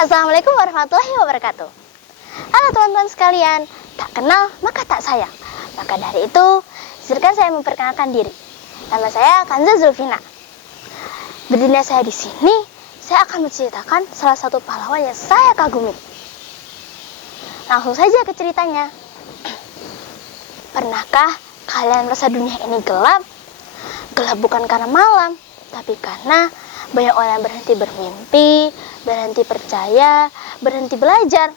Assalamualaikum warahmatullahi wabarakatuh. Halo teman-teman sekalian, tak kenal maka tak sayang. Maka dari itu, izinkan saya memperkenalkan diri. Nama saya Kanza Zulfina. Berdirinya saya di sini, saya akan menceritakan salah satu pahlawan yang saya kagumi. Langsung saja ke ceritanya. Pernahkah kalian merasa dunia ini gelap? Gelap bukan karena malam, tapi karena banyak orang yang berhenti bermimpi, berhenti percaya, berhenti belajar.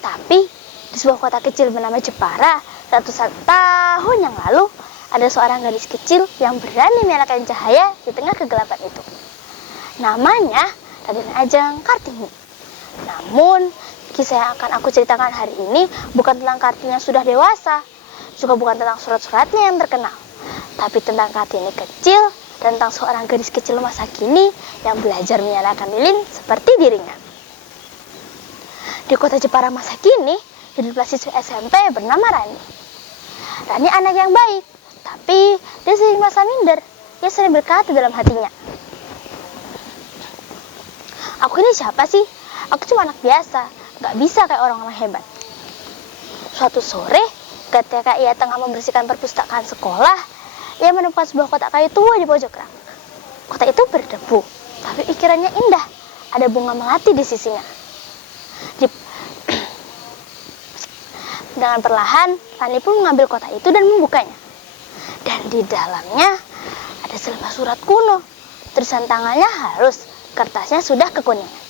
Tapi di sebuah kota kecil bernama Jepara, ratusan tahun yang lalu, ada seorang gadis kecil yang berani menyalakan cahaya di tengah kegelapan itu. Namanya Raden Ajeng Kartini. Namun, kisah yang akan aku ceritakan hari ini bukan tentang Kartini yang sudah dewasa, juga bukan tentang surat-suratnya yang terkenal, tapi tentang Kartini kecil, tentang seorang gadis kecil masa kini yang belajar menyalakan lilin seperti dirinya. Di kota Jepara masa kini, hiduplah siswi SMP bernama Rani. Rani anak yang baik, tapi dia sering merasa minder. Dia sering berkata dalam hatinya, "Aku ini siapa sih? Aku cuma anak biasa, gak bisa kayak orang-orang hebat." Suatu sore, ketika ia tengah membersihkan perpustakaan sekolah, ia menemukan sebuah kotak kayu tua di pojok rak. Kotak itu berdebu, tapi pikirannya indah. Ada bunga melati di sisinya. Dengan perlahan, Rani pun mengambil kotak itu dan membukanya. Dan di dalamnya ada selembar surat kuno. Tulisan tangannya halus, kertasnya sudah kekuningan.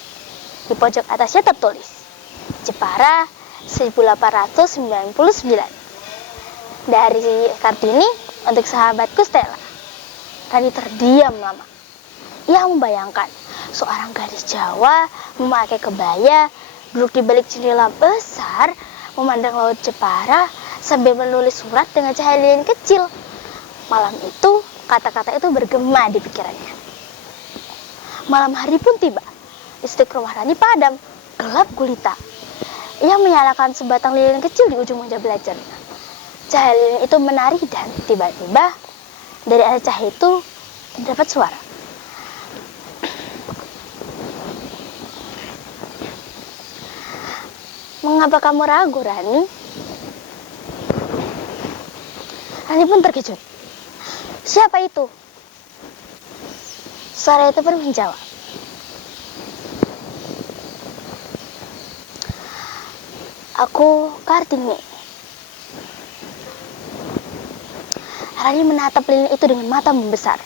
Di pojok atasnya tertulis, Jepara 1899. Dari Kartini untuk sahabatku Stella. Rani terdiam lama. Ia membayangkan seorang gadis Jawa memakai kebaya, duduk di balik jendela besar, memandang laut Jepara sambil menulis surat dengan cahaya lilin kecil. Malam itu, kata-kata itu bergema di pikirannya. Malam hari pun tiba. Listrik rumah Rani padam, gelap gulita. Ia menyalakan sebatang lilin kecil di ujung meja belajarnya. Cahaya lilin itu menari dan tiba-tiba dari arah cahaya itu terdapat suara. "Mengapa kamu ragu, Rani?" Rani pun terkejut. "Siapa itu?" Suara itu pun menjawab, "Aku Kartini." Rani menatap lilin itu dengan mata membesar.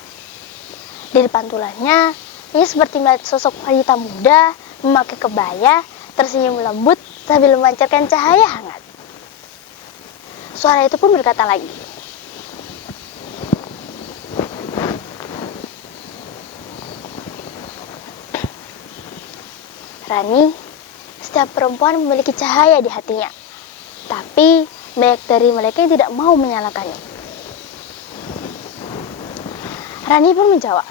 Dari pantulannya, ia seperti melihat sosok wanita muda memakai kebaya, tersenyum lembut sambil memancarkan cahaya hangat. Suara itu pun berkata lagi, "Rani, setiap perempuan memiliki cahaya di hatinya, tapi banyak dari mereka yang tidak mau menyalakannya." Rani pun menjawab,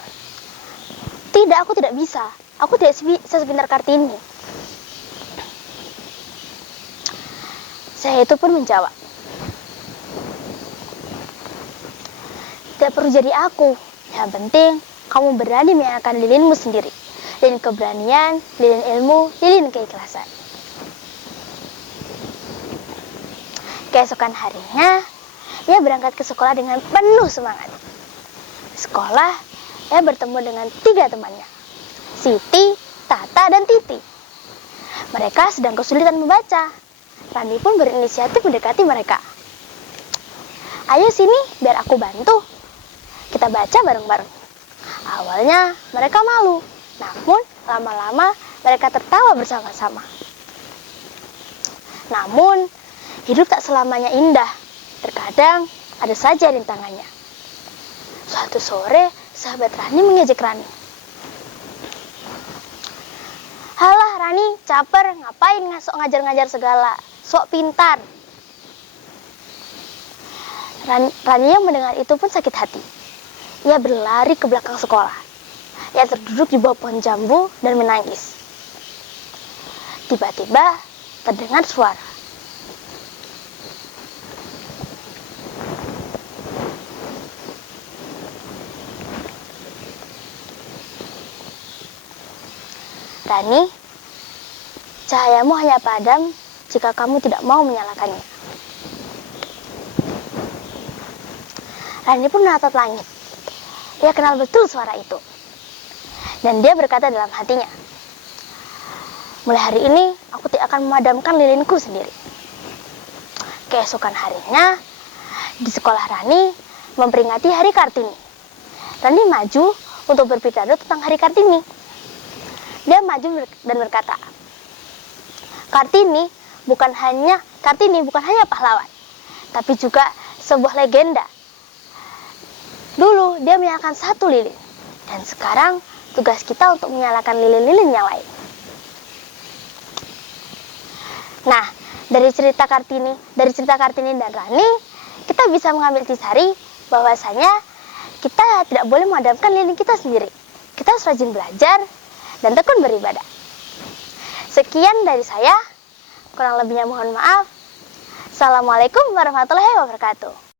"Tidak, aku tidak bisa. Aku tidak bisa sepintar Kartini." Saya itu pun menjawab, "Tidak perlu jadi aku. Yang penting kamu berani menyalakan lilinmu sendiri. Lilin keberanian, lilin ilmu, lilin keikhlasan." Keesokan harinya, ia berangkat ke sekolah dengan penuh semangat. Di sekolah, ia bertemu dengan 3 temannya, Siti, Tata, dan Titi. Mereka sedang kesulitan membaca. Rani pun berinisiatif mendekati mereka. "Ayo sini, biar aku bantu. Kita baca bareng-bareng." Awalnya mereka malu, namun lama-lama mereka tertawa bersama-sama. Namun, hidup tak selamanya indah. Terkadang ada saja rintangannya. Suatu sore, sahabat Rani mengejek Rani. "Halah Rani, caper, ngapain sok ngajar-ngajar segala, sok pintar." Rani yang mendengar itu pun sakit hati. Ia berlari ke belakang sekolah. Ia terduduk di bawah pohon jambu dan menangis. Tiba-tiba terdengar suara. "Rani, Cahayamu hanya padam jika kamu tidak mau menyalakannya. Rani pun menatap langit. Dia kenal betul suara itu. Dan dia berkata dalam hatinya, mulai hari ini aku tidak akan memadamkan lilinku sendiri. Keesokan harinya, di sekolah Rani memperingati Hari Kartini. Rani maju untuk berpidato tentang Hari Kartini. Dia maju dan berkata, Kartini bukan hanya pahlawan, tapi juga sebuah legenda. Dulu dia menyalakan satu lilin, dan sekarang tugas kita untuk menyalakan lilin-lilin yang lain. Nah, dari cerita Kartini dan Rani, kita bisa mengambil intisari bahwasanya kita tidak boleh memadamkan lilin kita sendiri. Kita harus rajin belajar dan tekun beribadah. Sekian dari saya, kurang lebihnya mohon maaf. Assalamualaikum warahmatullahi wabarakatuh.